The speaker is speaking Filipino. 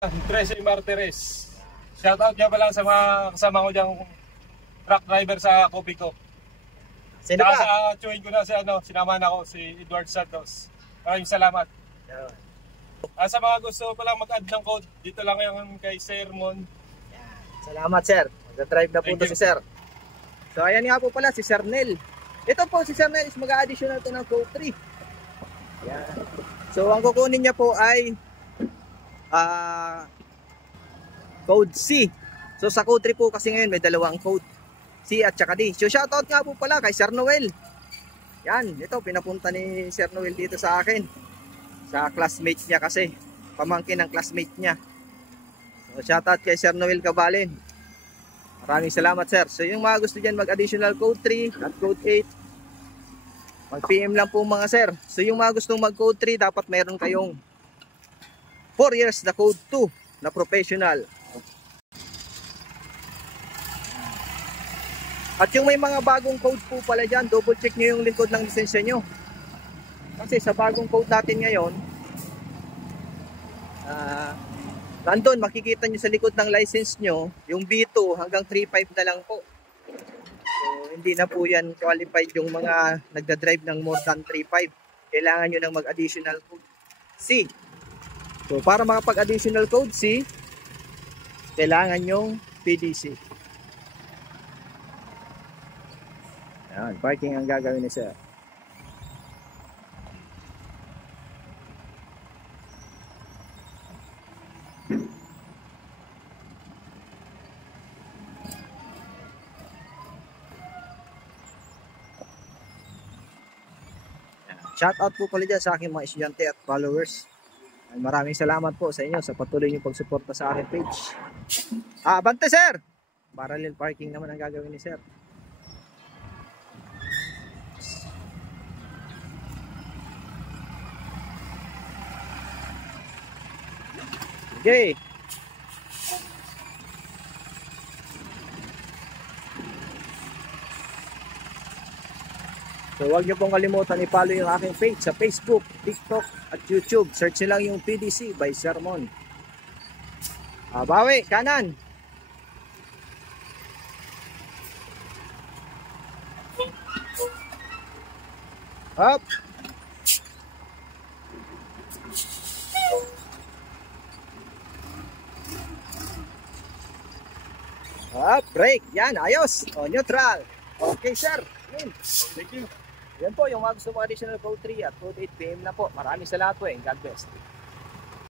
Tracy Martires. Shoutout niya pala sa mga kasama ko diyang truck driver sa Kopi ko. Sino Saka pa? sa chewin ko na sinama na ako, si Edward Santos. Maraming salamat. Yan. Sa mga gusto pa lang mag-add ng code, dito lang yung kay Sir Mon. Salamat sir. Mag-drive na po Thank to you. si sir. So ayan nga po pala si Sir Nel. Ito po si Sir Nel is mag-additional to ng code 3. Yan. So ang kukunin niya po ay code C. So sa code 3 po kasi ngayon may dalawang code, C at saka D. So shoutout nga po pala kay Sir Noel. Yan, ito pinapunta ni Sir Noel dito sa akin. Sa classmate niya kasi, pamangkin ng classmate niya. So shoutout kay Sir Noel Cabalin. Maraming salamat sir. So yung mga gusto dyan mag-additional code 3 at code 8, mag-PM lang po mga sir. So yung mga gustong mag-code 3, dapat meron kayong 4 years na code 2 na professional. At yung may mga bagong code po pala dyan, double check nyo yung likod ng lisensya nyo. Kasi sa bagong code natin ngayon, nandun makikita nyo sa likod ng license nyo, yung B2 hanggang 3.5 na lang po. So hindi na po yan qualified yung mga nagda-drive ng more than 3.5. Kailangan nyo ng mag-additional code C. So para makapag-additional code C, kailangan yung PDC. Ayan, parking ang gagawin ni sir. Shout out po pala dyan sa aking mga estudyante at followers. Maraming salamat po sa inyo sa patuloy niyong pagsuporta sa aking page. Bante sir! Parallel parking naman ang gagawin ni sir. Okay. So huwag niyo pong kalimutan i-follow yung aking page sa Facebook, TikTok at YouTube. Search niyo lang yung PDC by Sir Mon. Bawi, kanan. Up. Up, break. Yan, ayos. O, neutral. Okay, sir. Thank you. Yan po yung mga gusto mga additional code 3 at code 8 PM na po. Maraming salamat po and God bless.